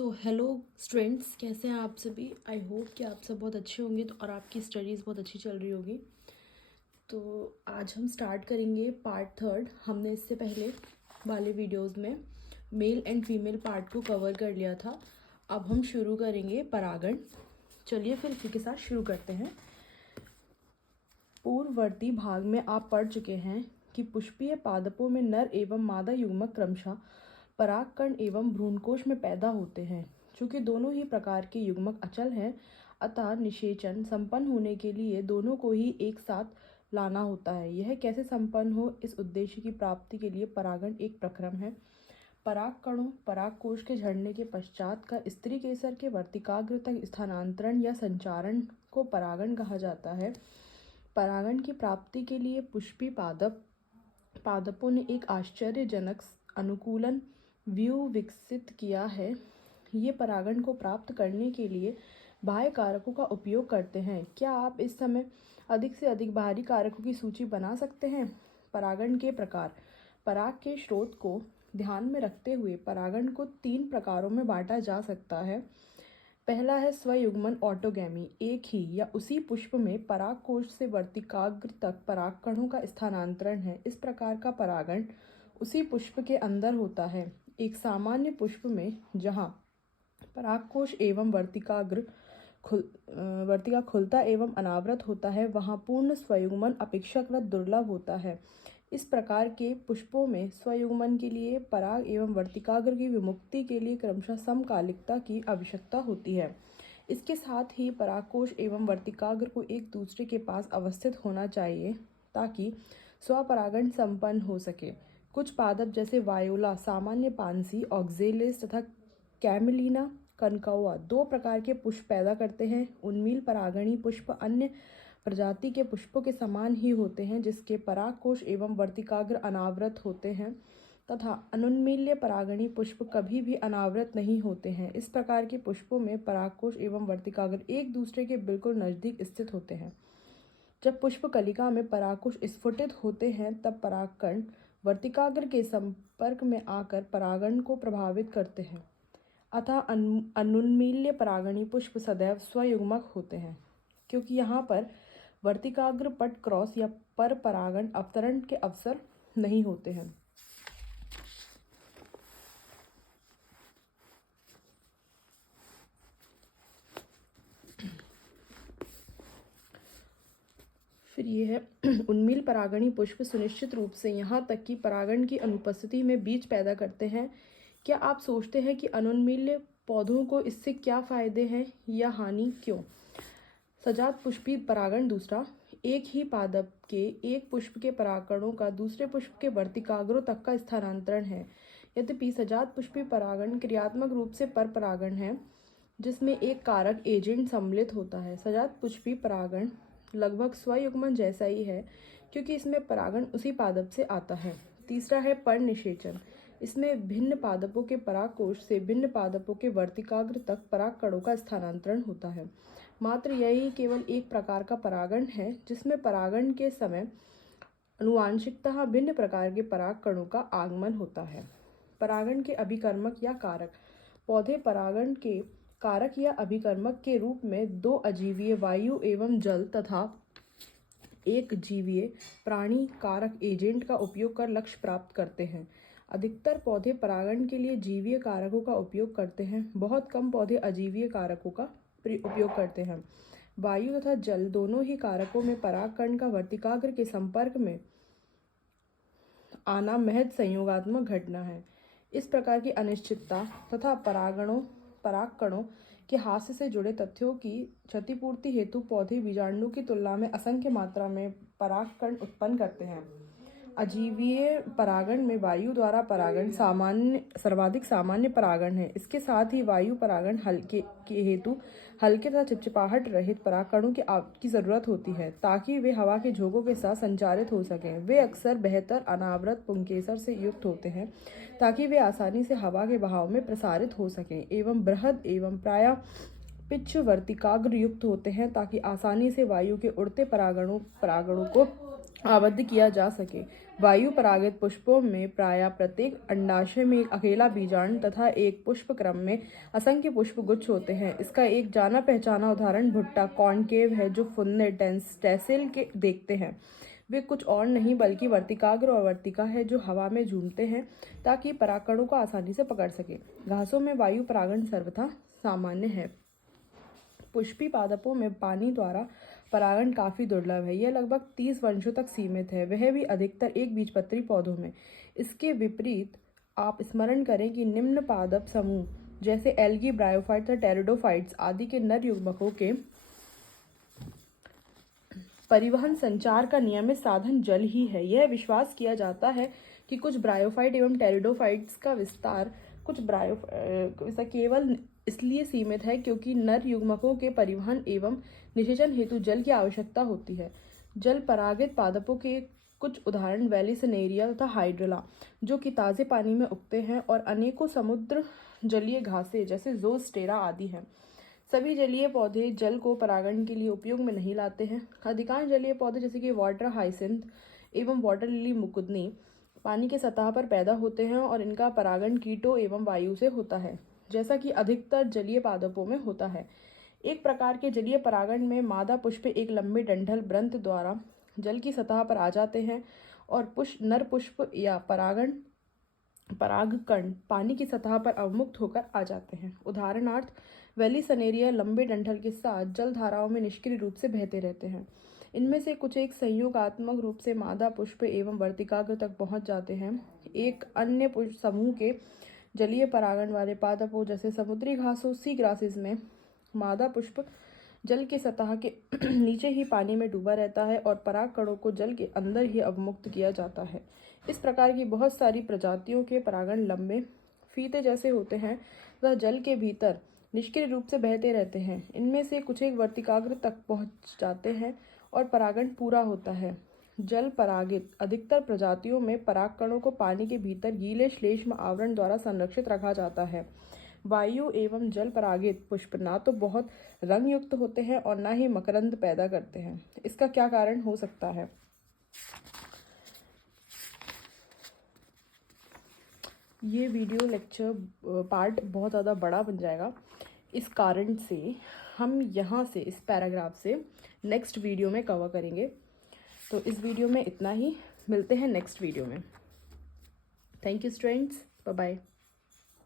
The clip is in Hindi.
हेलो स्टूडेंट्स, कैसे हैं आप सभी। आई होप कि आप सब बहुत अच्छे होंगे और आपकी स्टडीज़ बहुत अच्छी चल रही होगी। तो आज हम स्टार्ट करेंगे पार्ट थर्ड। हमने इससे पहले वाले वीडियोस में मेल एंड फीमेल पार्ट को कवर कर लिया था। अब हम शुरू करेंगे परागण। चलिए फिर इसी के साथ शुरू करते हैं। पूर्ववर्ती भाग में आप पढ़ चुके हैं कि पुष्पीय पादपों में नर एवं मादा युग्मक क्रमशः परागकण एवं भ्रूणकोश में पैदा होते हैं। चूंकि दोनों ही प्रकार के युग्मक अचल हैं, अतः निषेचन संपन्न होने के लिए दोनों को ही एक साथ लाना होता है। यह कैसे संपन्न हो, इस उद्देश्य की प्राप्ति के लिए परागण एक प्रक्रम है। परागकणों परागकोश के झड़ने के पश्चात का स्त्री केसर के वर्तिकाग्र तक स्थानांतरण या संचारण को परागण कहा जाता है। परागण की प्राप्ति के लिए पुष्पी पादपों ने एक आश्चर्यजनक अनुकूलन व्यूह विकसित किया है। ये परागण को प्राप्त करने के लिए बाह्य कारकों का उपयोग करते हैं। क्या आप इस समय अधिक से अधिक बाहरी कारकों की सूची बना सकते हैं? परागण के प्रकार। पराग के स्रोत को ध्यान में रखते हुए परागण को 3 प्रकारों में बांटा जा सकता है। पहला है स्वयुग्मन ऑटोगैमी। एक ही या उसी पुष्प में परागकोश से वर्तिकाग्र तक परागकणों का स्थानांतरण है। इस प्रकार का परागण उसी पुष्प के अंदर होता है। एक सामान्य पुष्प में जहाँ परागकोश एवं वर्तिका खुलता एवं अनावृत होता है, वहाँ पूर्ण स्वयुग्मन अपेक्षाकृत दुर्लभ होता है। इस प्रकार के पुष्पों में स्वयुग्मन के लिए पराग एवं वर्तिकाग्र की विमुक्ति के लिए क्रमशः समकालिकता की आवश्यकता होती है। इसके साथ ही परागकोश एवं वर्तिकाग्र को एक दूसरे के पास अवस्थित होना चाहिए ताकि स्वपरागण संपन्न हो सके। कुछ पादप जैसे वायोला, सामान्य पानसी, ऑक्जेलिस तथा कैमिलिना कनकौआ 2 प्रकार के पुष्प पैदा करते हैं। उन्मील परागणी पुष्प अन्य प्रजाति के पुष्पों के समान ही होते हैं, जिसके परागकोश एवं वर्तिकाग्र अनावृत होते हैं, तथा अनुन्मील्य परागणी पुष्प कभी भी अनावृत नहीं होते हैं। इस प्रकार के पुष्पों में परागकोश एवं वर्तिकाग्र एक दूसरे के बिल्कुल नजदीक स्थित होते हैं। जब पुष्प कलिका में परागकोश स्फुटित होते हैं, तब परागकण वर्तिकाग्र के संपर्क में आकर परागण को प्रभावित करते हैं। अतः अनुन्मील्य परागणी पुष्प सदैव स्वयुग्मक होते हैं, क्योंकि यहाँ पर वर्तिकाग्र पट क्रॉस या पर परागण अवतरण के अवसर नहीं होते हैं। फिर ये है उन्मील परागणी पुष्प सुनिश्चित रूप से यहाँ तक कि परागण की अनुपस्थिति में बीज पैदा करते हैं। क्या आप सोचते हैं कि अनुन्मील्य पौधों को इससे क्या फायदे हैं या हानि क्यों? सजात पुष्पी परागण। दूसरा, एक ही पादप के एक पुष्प के परागकणों का दूसरे पुष्प के वर्तिकाग्रों तक का स्थानांतरण है। यद्यपि सजात पुष्पी परागण क्रियात्मक रूप से पर परागण है, जिसमें एक कारक एजेंट सम्मिलित होता है। सजात पुष्पी परागण लगभग स्वयुग्मन जैसा ही है, क्योंकि इसमें परागण उसी पादप से आता है। तीसरा है पर निषेचन। इसमें भिन्न पादपों के परागकोश से भिन्न पादपों के वर्तिकाग्र तक परागकणों का स्थानांतरण होता है। मात्र यही केवल एक प्रकार का परागण है जिसमें परागण के समय आनुवांशिकतः भिन्न प्रकार के परागकणों का आगमन होता है। परागण के अभिकर्मक या कारक। पौधे परागण के कारक या अभिकर्मक के रूप में 2 अजीवीय वायु एवं जल तथा 1 जीवीय प्राणी कारक एजेंट का उपयोग कर लक्ष्य प्राप्त करते हैं। अधिकतर पौधे परागण के लिए जीवीय कारकों का उपयोग करते हैं। बहुत कम पौधे अजीवीय कारकों का उपयोग करते हैं। वायु तथा जल दोनों ही कारकों में परागकण का वर्तिकाग्र के संपर्क में आना महज संयोगात्मक घटना है। इस प्रकार की अनिश्चितता तथा परागकणों के हास्य से जुड़े तथ्यों की क्षतिपूर्ति हेतु पौधे बीजाणु की तुलना में असंख्य मात्रा में परागकण उत्पन्न करते हैं। अजीवीय परागण में वायु द्वारा परागण सर्वाधिक सामान्य परागण है। इसके साथ ही वायु परागण हल्के के हेतु हल्के तथा चिपचिपाहट रहित परागकणों की जरूरत होती है, ताकि वे हवा के झोंकों के साथ संचारित हो सकें। वे अक्सर बेहतर अनावृत पुंकेसर से युक्त होते हैं, ताकि वे आसानी से हवा के बहाव में प्रसारित हो सकें, एवं बृहद एवं प्रायः पिच्छ वर्तिकाग्र युक्त होते हैं, ताकि आसानी से वायु के उड़ते परागणों को आबद्ध किया जा सके। वायु परागित पुष्पों में प्रायः प्रत्येक अंडाशय में एक अकेला बीजांड तथा एक पुष्प क्रम में असंख्य पुष्प गुच्छ होते हैं। इसका एक जाना पहचाना उदाहरण भुट्टा कॉनकेव है, जो फुन्ने टेंसिल के देखते हैं। वे कुछ और नहीं बल्कि वर्तिकाग्र और वर्तिका है, जो हवा में झूमते हैं ताकि परागकणों को आसानी से पकड़ सके। घासों में वायु परागण सर्वथा सामान्य है। पुष्पी पादपों में पानी द्वारा परागण काफी दुर्लभ है। यह लगभग 30 वर्षों तक सीमित है, वह भी अधिकतर एक बीजपत्री पौधों में। इसके विपरीत आप स्मरण करें कि निम्न पादप समूह जैसे एल्गी, ब्रायोफाइट्स और टेरिडोफाइट्स आदि के नर युग्मकों के परिवहन संचार का नियमित साधन जल ही है। यह विश्वास किया जाता है कि कुछ ब्रायोफाइट एवं टेरिडोफाइट्स का विस्तार केवल इसलिए सीमित है क्योंकि नर युग्मकों के परिवहन एवं निषेचन हेतु जल की आवश्यकता होती है। जल परागित पादपों के कुछ उदाहरण वेलिसनेरिया तथा हाइड्रिला, जो कि ताजे पानी में उगते हैं, और अनेकों समुद्र जलीय घासें जैसे ज़ोस्टेरा आदि हैं। सभी जलीय पौधे जल को परागण के लिए उपयोग में नहीं लाते हैं। अधिकांश जलीय पौधे जैसे कि वाटर हाइसिंथ एवं वाटर लिली मुकुंदनी पानी के सतह पर पैदा होते हैं और इनका परागण कीटों एवं वायु से होता है, जैसा कि अधिकतर जलीय पादपों में होता है। एक प्रकार के जलीय परागण में मादा पुष्प एक लंबे डंठल ब्रंथ द्वारा जल की सतह पर आ जाते हैं और नर पुष्प या परागकण पानी की सतह पर अवमुक्त होकर आ जाते हैं। उदाहरणार्थ वेलिसनेरिया लंबे डंठल के साथ जल धाराओं में निष्क्रिय रूप से बहते रहते हैं। इनमें से कुछ एक संयोगात्मक रूप से मादा पुष्प एवं वर्तिकाग्र तक पहुंच जाते हैं। एक अन्य पुष्प समूह के जलीय परागण वाले पादपों जैसे समुद्री घासों सी ग्रासेस में मादा पुष्प जल के सतह के नीचे ही पानी में डूबा रहता है और पराग कणों को जल के अंदर ही अवमुक्त किया जाता है। इस प्रकार की बहुत सारी प्रजातियों के परागण लंबे फीते जैसे होते हैं तथा जल के भीतर निष्क्रिय रूप से बहते रहते हैं। इनमें से कुछ एक वर्तिकाग्र तक पहुंच जाते हैं और परागण पूरा होता है। जल परागित अधिकतर प्रजातियों में परागकणों को पानी के भीतर गीले श्लेष्म आवरण द्वारा संरक्षित रखा जाता है। वायु एवं जल परागित पुष्प ना तो बहुत रंग युक्त होते हैं और ना ही मकरंद पैदा करते हैं। इसका क्या कारण हो सकता है? ये वीडियो लेक्चर पार्ट बहुत ज़्यादा बड़ा बन जाएगा। इस कारण से हम यहाँ से इस पैराग्राफ से नेक्स्ट वीडियो में कवर करेंगे। तो इस वीडियो में इतना ही, मिलते हैं नेक्स्ट वीडियो में। Thank you students, bye bye.